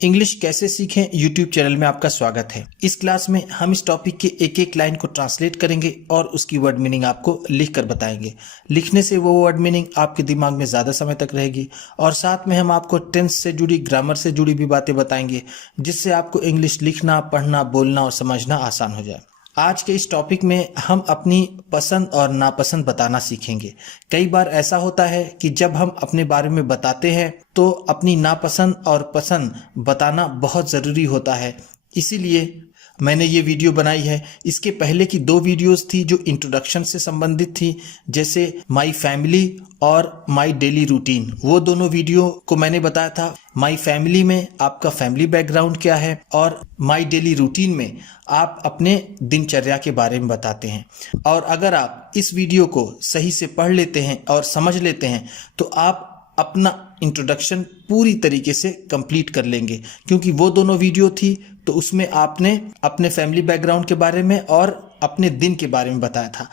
English कैसे सीखें YouTube channel में आपका स्वागत है। इस क्लास में हम इस टॉपिक के एक एक लाइन को ट्रांसलेट करेंगे और उसकी वर्ड मीनिंग आपको लिख कर बताएंगे। लिखने से वो वर्ड मीनिंग आपके दिमाग में ज़्यादा समय तक रहेगी और साथ में हम आपको टेंस से जुड़ी, ग्रामर से जुड़ी भी बातें बताएंगे, जिससे आपको इंग्लिश लिखना, पढ़ना, बोलना और समझना आसान हो जाए। आज के इस टॉपिक में हम अपनी पसंद और नापसंद बताना सीखेंगे। कई बार ऐसा होता है कि जब हम अपने बारे में बताते हैं तो अपनी नापसंद और पसंद बताना बहुत ज़रूरी होता है। इसीलिए मैंने ये वीडियो बनाई है। इसके पहले की 2 वीडियोस थी जो इंट्रोडक्शन से संबंधित थी, जैसे माई फैमिली और माई डेली रूटीन। वो दोनों वीडियो को मैंने बताया था माई फैमिली में आपका फैमिली बैकग्राउंड क्या है और माई डेली रूटीन में आप अपने दिनचर्या के बारे में बताते हैं। और अगर आप इस वीडियो को सही से पढ़ लेते हैं और समझ लेते हैं तो आप अपना इंट्रोडक्शन पूरी तरीके से कंप्लीट कर लेंगे, क्योंकि वो दोनों वीडियो थी तो उसमें आपने अपने फैमिली बैकग्राउंड के बारे में और अपने दिन के बारे में बताया था।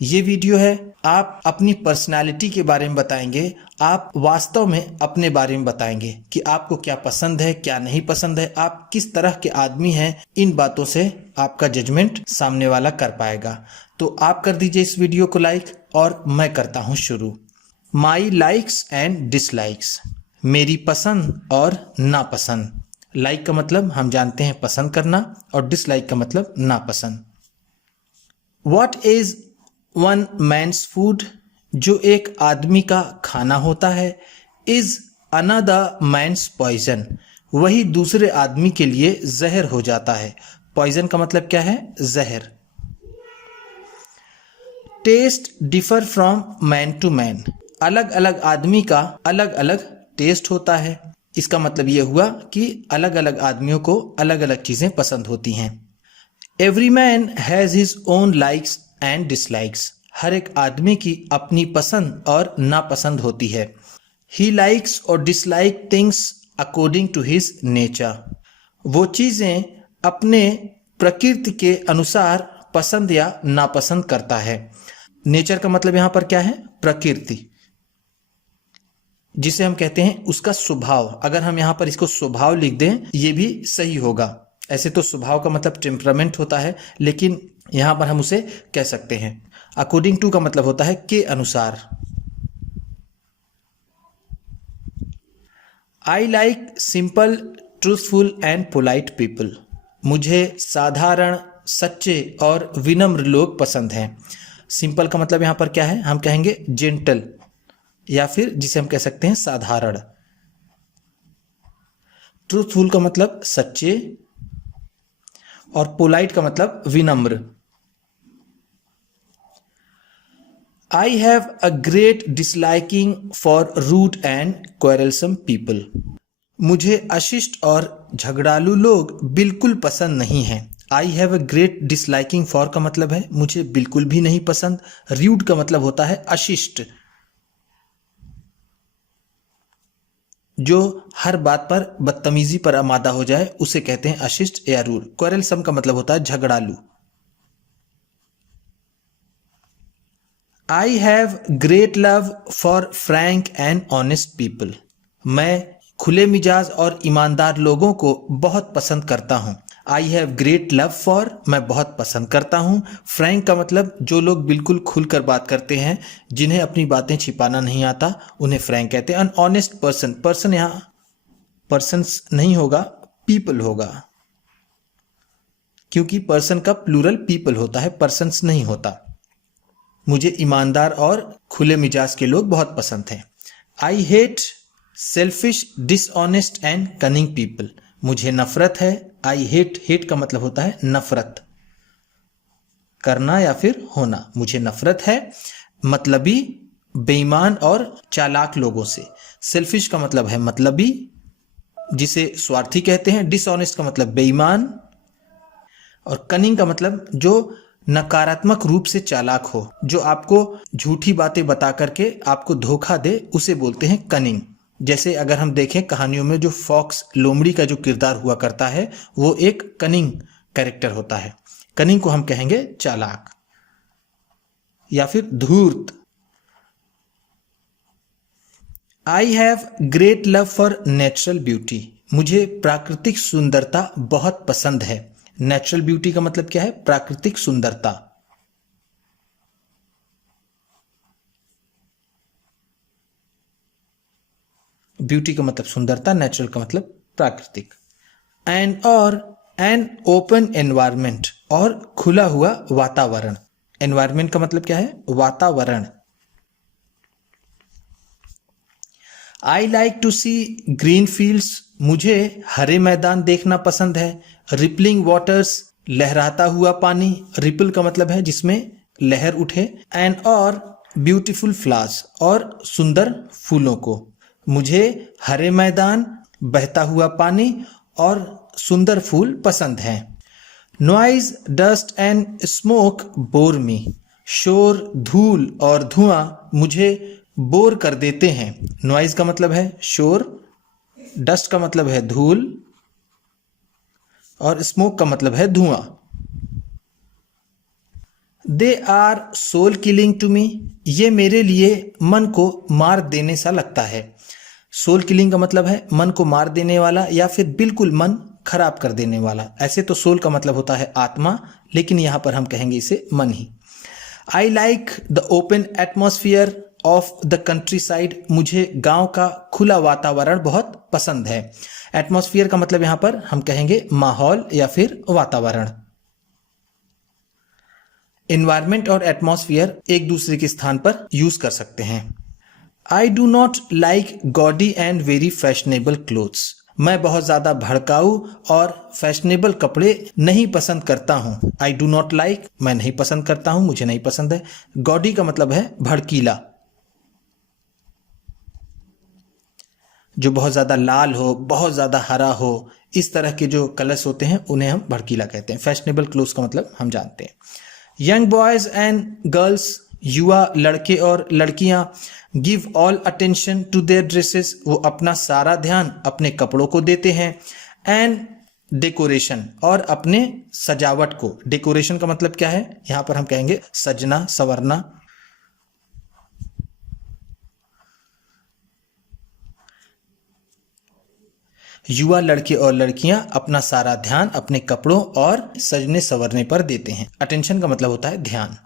ये वीडियो है आप अपनी पर्सनालिटी के बारे में बताएंगे। आप वास्तव में अपने बारे में बताएंगे कि आपको क्या पसंद है, क्या नहीं पसंद है, आप किस तरह के आदमी हैं। इन बातों से आपका जजमेंट सामने वाला कर पाएगा। तो आप कर दीजिए इस वीडियो को लाइक और मैं करता हूँ शुरू। माई लाइक्स एंड डिसलाइक्स, मेरी पसंद और नापसंद। लाइक का मतलब हम जानते हैं पसंद करना और डिसलाइक का मतलब नापसंद। What is one man's food, जो एक आदमी का खाना होता है, इज अनदर मैन्स पॉइजन, वही दूसरे आदमी के लिए जहर हो जाता है। पॉइजन का मतलब क्या है? जहर। Taste differ from man to man, अलग अलग आदमी का अलग अलग टेस्ट होता है। इसका मतलब यह हुआ कि अलग अलग आदमियों को अलग अलग चीजें पसंद होती हैं। Every man has his own likes and dislikes, हर एक आदमी की अपनी पसंद और नापसंद होती है। ही लाइक्स और dislike things according to his nature, वो चीजें अपने प्रकृति के अनुसार पसंद या नापसंद करता है। नेचर का मतलब यहां पर क्या है? प्रकृति, जिसे हम कहते हैं उसका स्वभाव। अगर हम यहां पर इसको स्वभाव लिख दें ये भी सही होगा। ऐसे तो स्वभाव का मतलब टेम्परामेंट होता है, लेकिन यहां पर हम उसे कह सकते हैं। अकॉर्डिंग टू का मतलब होता है के अनुसार। I like simple, truthful and polite people, मुझे साधारण, सच्चे और विनम्र लोग पसंद हैं। सिंपल का मतलब यहां पर क्या है? हम कहेंगे जेंटल, या फिर जिसे हम कह सकते हैं साधारण। ट्रूथफुल का मतलब सच्चे और पोलाइट का मतलब विनम्र। I have a great disliking for rude and quarrelsome people, मुझे अशिष्ट और झगड़ालू लोग बिल्कुल पसंद नहीं हैं। I have a great disliking for का मतलब है मुझे बिल्कुल भी नहीं पसंद। रूड का मतलब होता है अशिष्ट, जो हर बात पर बदतमीजी पर आमादा हो जाए उसे कहते हैं अशिष्ट या रूड। क्वेरलसम का मतलब होता है झगड़ालू। I have great love for Frank and honest people, मैं खुले मिजाज और ईमानदार लोगों को बहुत पसंद करता हूँ। I have great love for, मैं बहुत पसंद करता हूँ। फ्रैंक का मतलब जो लोग बिल्कुल खुलकर बात करते हैं, जिन्हें अपनी बातें छिपाना नहीं आता, उन्हें फ्रैंक कहते हैं। अनऑनेस्ट पर्सन, पर्सन यहाँ पर्सन्स नहीं होगा, पीपल होगा, क्योंकि पर्सन का प्लूरल पीपल होता है, पर्सन्स नहीं होता। मुझे ईमानदार और खुले मिजाज के लोग बहुत पसंद हैं। I hate selfish, dishonest and cunning people, मुझे नफरत है। आई हेट, हेट का मतलब होता है नफरत करना या फिर होना। मुझे नफरत है मतलबी, बेईमान और चालाक लोगों से। सेल्फिश का मतलब है मतलबी, जिसे स्वार्थी कहते हैं। डिसऑनेस्ट का मतलब बेईमान, और कनिंग का मतलब जो नकारात्मक रूप से चालाक हो, जो आपको झूठी बातें बता करके आपको धोखा दे, उसे बोलते हैं कनिंग। जैसे अगर हम देखें कहानियों में जो फॉक्स, लोमड़ी का जो किरदार हुआ करता है, वो एक कनिंग कैरेक्टर होता है। कनिंग को हम कहेंगे चालाक या फिर धूर्त। I have great love for natural beauty, मुझे प्राकृतिक सुंदरता बहुत पसंद है। नेचुरल ब्यूटी का मतलब क्या है? प्राकृतिक सुंदरता। ब्यूटी का मतलब सुंदरता, नेचुरल का मतलब प्राकृतिक। एन ओपन एनवायरमेंट, और खुला हुआ वातावरण। एनवायरमेंट का मतलब क्या है? वातावरण। I like to see green fields, मुझे हरे मैदान देखना पसंद है। रिपलिंग वाटर्स, लहराता हुआ पानी। रिपल का मतलब है जिसमें लहर उठे। एंड और ब्यूटीफुल फ्लावर्स, और सुंदर फूलों को। मुझे हरे मैदान, बहता हुआ पानी और सुंदर फूल पसंद हैं। Noise, dust and smoke bore me, शोर, धूल और धुआं मुझे बोर कर देते हैं। नॉइज का मतलब है शोर, डस्ट का मतलब है धूल, और स्मोक का मतलब है धुआं। They are soul killing to me, ये मेरे लिए मन को मार देने सा लगता है। सोल किलिंग का मतलब है मन को मार देने वाला या फिर बिल्कुल मन खराब कर देने वाला। ऐसे तो सोल का मतलब होता है आत्मा, लेकिन यहां पर हम कहेंगे इसे मन ही। I like the open atmosphere of the countryside, मुझे गांव का खुला वातावरण बहुत पसंद है। एटमोसफियर का मतलब यहां पर हम कहेंगे माहौल या फिर वातावरण। एनवायरमेंट और एटमॉस्फेयर एक दूसरे के स्थान पर यूज कर सकते हैं। आई do not like gaudy and very fashionable clothes, मैं बहुत ज्यादा भड़काऊ और फैशनेबल कपड़े नहीं पसंद करता हूं। आई डू नॉट लाइक, मैं नहीं पसंद करता हूं, मुझे नहीं पसंद है। गॉडी का मतलब है भड़कीला, जो बहुत ज्यादा लाल हो, बहुत ज्यादा हरा हो, इस तरह के जो कलर्स होते हैं उन्हें हम भड़कीला कहते हैं। फैशनेबल क्लोथ्स का मतलब हम जानते हैं। यंग बॉयज एंड गर्ल्स, युवा लड़के और लड़कियां, give all attention to their dresses, वो अपना सारा ध्यान अपने कपड़ों को देते हैं। एंड डेकोरेशन, और अपने सजावट को। डेकोरेशन का मतलब क्या है? यहां पर हम कहेंगे सजना, संवरना। युवा लड़के और लड़कियां अपना सारा ध्यान अपने कपड़ों और सजने संवरने पर देते हैं। अटेंशन का मतलब होता है ध्यान।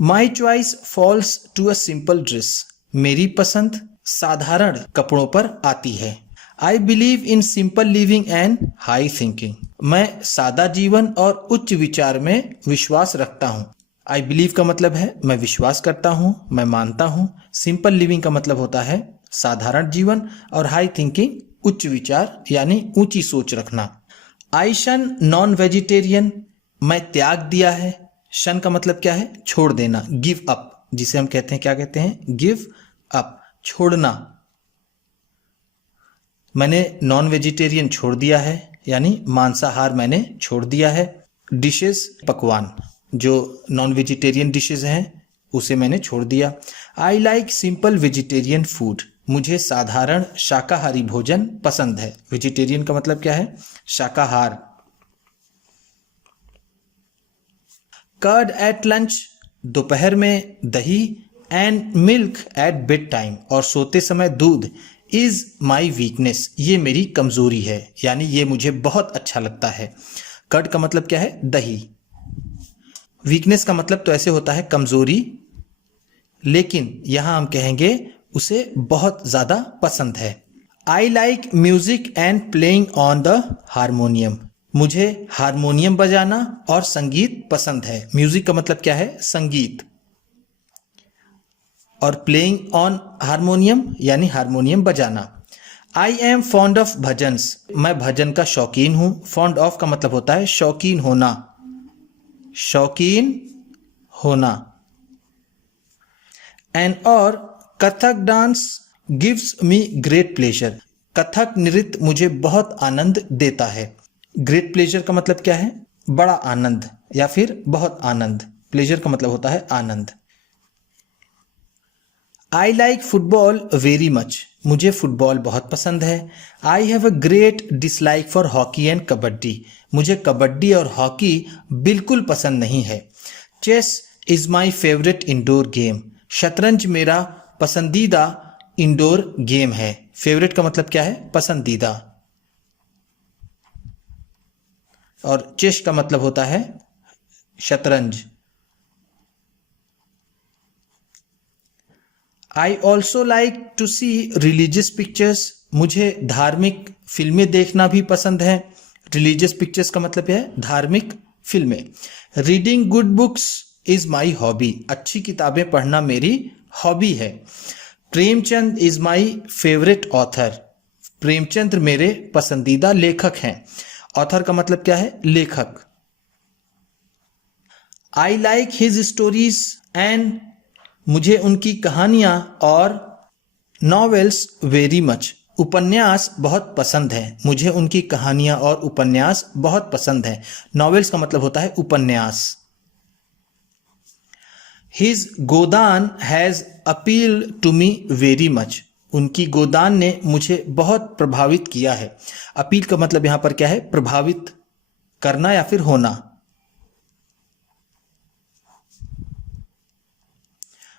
My choice falls to a simple dress, मेरी पसंद साधारण कपड़ों पर आती है। I believe in simple living and high thinking, मैं सादा जीवन और उच्च विचार में विश्वास रखता हूँ। आई बिलीव का मतलब है मैं विश्वास करता हूँ, मैं मानता हूँ। सिंपल लिविंग का मतलब होता है साधारण जीवन, और हाई थिंकिंग उच्च विचार यानी ऊंची सोच रखना। आई शन नॉन वेजिटेरियन, मैं त्याग दिया है। शन का मतलब क्या है? छोड़ देना, गिव अप, जिसे हम कहते हैं, क्या कहते हैं? गिव अप, छोड़ना। मैंने नॉन वेजिटेरियन छोड़ दिया है, यानी मांसाहार मैंने छोड़ दिया है। डिशेस, पकवान, जो नॉन वेजिटेरियन डिशेस हैं उसे मैंने छोड़ दिया। I like simple vegetarian food, मुझे साधारण शाकाहारी भोजन पसंद है। वेजिटेरियन का मतलब क्या है? शाकाहार। कर्ड एट लंच, दोपहर में दही। And milk at bed time, और सोते समय दूध। इज माई वीकनेस, ये मेरी कमजोरी है, यानी ये मुझे बहुत अच्छा लगता है। कर्ड का मतलब क्या है? दही। वीकनेस का मतलब तो ऐसे होता है कमजोरी, लेकिन यहां हम कहेंगे उसे बहुत ज्यादा पसंद है। I like music and playing on the harmonium, मुझे हारमोनियम बजाना और संगीत पसंद है। म्यूजिक का मतलब क्या है? संगीत। और प्लेइंग ऑन हारमोनियम यानी हारमोनियम बजाना। I am fond of bhajans, मैं भजन का शौकीन हूं। फॉन्ड ऑफ का मतलब होता है शौकीन होना, शौकीन होना। एंड और Kathak dance gives me great pleasure, Kathak नृत्य मुझे बहुत आनंद देता है। ग्रेट प्लेजर का मतलब क्या है? बड़ा आनंद या फिर बहुत आनंद। प्लेजर का मतलब होता है आनंद। I like football very much, मुझे फुटबॉल बहुत पसंद है। I have a great dislike for hockey and kabaddi, मुझे कबड्डी और हॉकी बिल्कुल पसंद नहीं है। Chess is my favourite indoor game, शतरंज मेरा पसंदीदा इंडोर गेम है। फेवरेट का मतलब क्या है? पसंदीदा। और चेस का मतलब होता है शतरंज। I also like to see religious pictures, मुझे धार्मिक फिल्में देखना भी पसंद है। रिलीजियस पिक्चर्स का मतलब है धार्मिक फिल्में। Reading good books is my hobby, अच्छी किताबें पढ़ना मेरी हॉबी है। Premchand is my favourite author, Premchand मेरे पसंदीदा लेखक हैं। ऑथर का मतलब क्या है? लेखक। I like his stories and, मुझे उनकी कहानियां और नॉवेल्स वेरी मच, उपन्यास बहुत पसंद है। मुझे उनकी कहानियां और उपन्यास बहुत पसंद है। नॉवेल्स का मतलब होता है उपन्यास। His Godan has appeal to me very much, उनकी गोदान ने मुझे बहुत प्रभावित किया है। अपील का मतलब यहां पर क्या है? प्रभावित करना या फिर होना।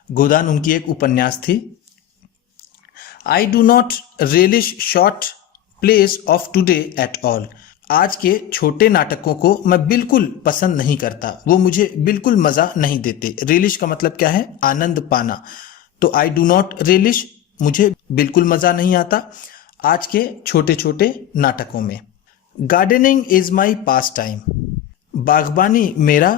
गोदान उनकी एक उपन्यास थी। आई do not relish short place of today at all, आज के छोटे नाटकों को मैं बिल्कुल पसंद नहीं करता, वो मुझे बिल्कुल मज़ा नहीं देते। रिलिश का मतलब क्या है? आनंद पाना। तो आई डू नॉट रिलिश, मुझे बिल्कुल मज़ा नहीं आता आज के छोटे छोटे नाटकों में। Gardening is my pass time, बागबानी मेरा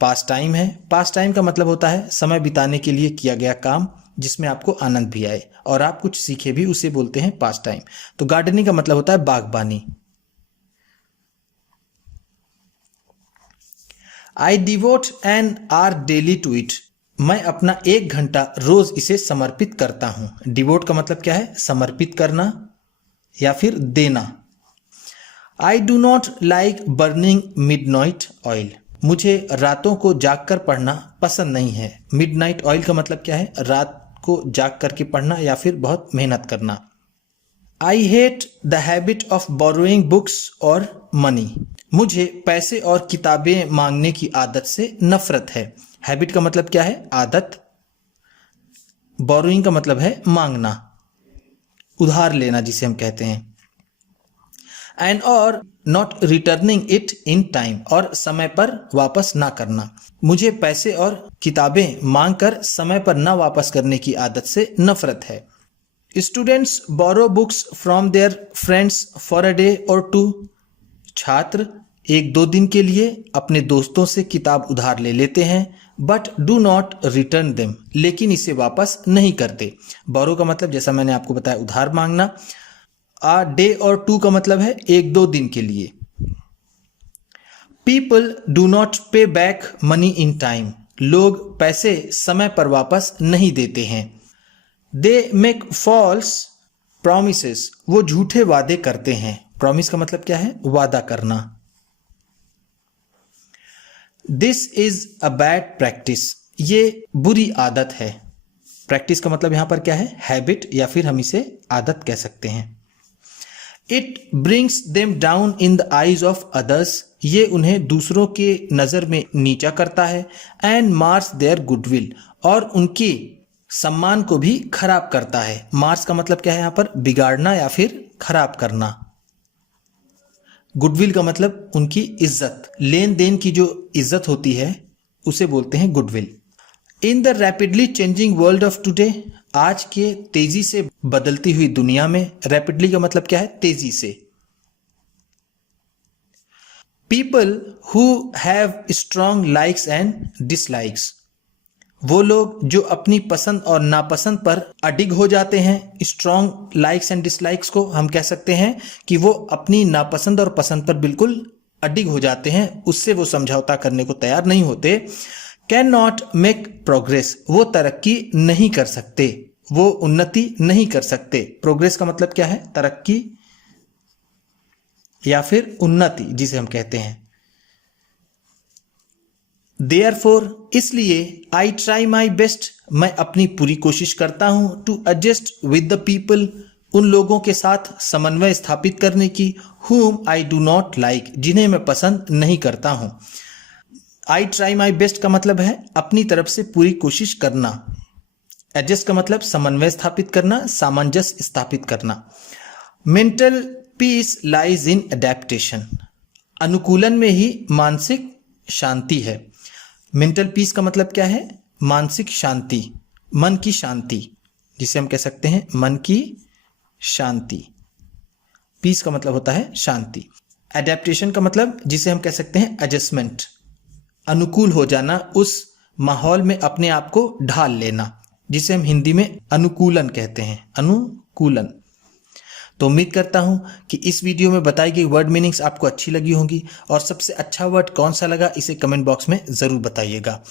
पास टाइम है। पास टाइम का मतलब होता है समय बिताने के लिए किया गया काम जिसमें आपको आनंद भी आए और आप कुछ सीखे भी, उसे बोलते हैं पास टाइम। तो गार्डनिंग का मतलब होता है बागबानी। I devote an hour daily to it, मैं अपना 1 घंटा रोज इसे समर्पित करता हूं। डिवोट का मतलब क्या है? समर्पित करना या फिर देना। आई do not like burning midnight oil, मुझे रातों को जागकर पढ़ना पसंद नहीं है। मिडनाइट ऑयल का मतलब क्या है? रात को जाग करके पढ़ना या फिर बहुत मेहनत करना। I hate the habit of borrowing books और मनी, मुझे पैसे और किताबें मांगने की आदत से नफरत है। हैबिट का मतलब क्या है? आदत। बोरोइंग का मतलब है मांगना, उधार लेना जिसे हम कहते हैं। एंड और not returning it in time, और समय पर वापस ना करना। मुझे पैसे और किताबें मांगकर समय पर ना वापस करने की आदत से नफरत है। Students borrow books from their friends for a day or two, छात्र 1-2 दिन के लिए अपने दोस्तों से किताब उधार ले लेते हैं। But do not return them, लेकिन इसे वापस नहीं करते। बोरो का मतलब जैसा मैंने आपको बताया उधार मांगना। आ डे और टू का मतलब है 1-2 दिन के लिए। पीपल डू नॉट पे बैक मनी इन टाइम, लोग पैसे समय पर वापस नहीं देते हैं। दे मेक फॉल्स प्रोमिसेस, वो झूठे वादे करते हैं। प्रॉमिस का मतलब क्या है? वादा करना। This is a bad practice, ये बुरी आदत है। प्रैक्टिस का मतलब यहां पर क्या है? हैबिट या फिर हम इसे आदत कह सकते हैं। It brings them down in the eyes of others, ये उन्हें दूसरों के नज़र में नीचा करता है। एंड मार्स देयर गुडविल, और उनके सम्मान को भी खराब करता है। मार्स का मतलब क्या है यहाँ पर? बिगाड़ना या फिर खराब करना। गुडविल का मतलब उनकी इज्जत, लेन देन की जो इज्जत होती है उसे बोलते हैं goodwill. In the rapidly changing world of today, आज के तेजी से बदलती हुई दुनिया में, रैपिडली का मतलब क्या है? तेजी से। People who have strong likes and dislikes, वो लोग जो अपनी पसंद और नापसंद पर अडिग हो जाते हैं। स्ट्रॉन्ग लाइक्स एंड डिसलाइक्स को हम कह सकते हैं कि वो अपनी नापसंद और पसंद पर बिल्कुल अडिग हो जाते हैं, उससे वो समझौता करने को तैयार नहीं होते। कैन नॉट मेक प्रोग्रेस, वो तरक्की नहीं कर सकते, वो उन्नति नहीं कर सकते। प्रोग्रेस का मतलब क्या है? तरक्की या फिर उन्नति जिसे हम कहते हैं। देयरफॉर, इसलिए, आई ट्राई माई बेस्ट, मैं अपनी पूरी कोशिश करता हूं, to adjust with the people, उन लोगों के साथ समन्वय स्थापित करने की, whom I do not like, जिन्हें मैं पसंद नहीं करता हूं। आई ट्राई माई बेस्ट का मतलब है अपनी तरफ से पूरी कोशिश करना। एडजस्ट का मतलब समन्वय स्थापित करना, सामंजस्य स्थापित करना। Mental peace lies in adaptation, अनुकूलन में ही मानसिक शांति है। मेंटल पीस का मतलब क्या है? मानसिक शांति, मन की शांति, जिसे हम कह सकते हैं मन की शांति। पीस का मतलब होता है शांति। एडेप्टेशन का मतलब जिसे हम कह सकते हैं एडजस्टमेंट, अनुकूल हो जाना, उस माहौल में अपने आप को ढाल लेना, जिसे हम हिंदी में अनुकूलन कहते हैं, अनुकूलन। तो उम्मीद करता हूं कि इस वीडियो में बताई गई वर्ड मीनिंग्स आपको अच्छी लगी होंगी, और सबसे अच्छा वर्ड कौन सा लगा इसे कमेंट बॉक्स में ज़रूर बताइएगा।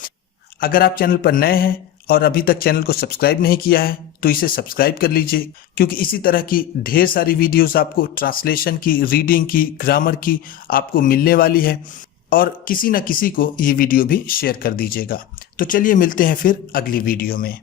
अगर आप चैनल पर नए हैं और अभी तक चैनल को सब्सक्राइब नहीं किया है तो इसे सब्सक्राइब कर लीजिए, क्योंकि इसी तरह की ढेर सारी वीडियोस आपको ट्रांसलेशन की, रीडिंग की, ग्रामर की आपको मिलने वाली है, और किसी न किसी को ये वीडियो भी शेयर कर दीजिएगा। तो चलिए मिलते हैं फिर अगली वीडियो में।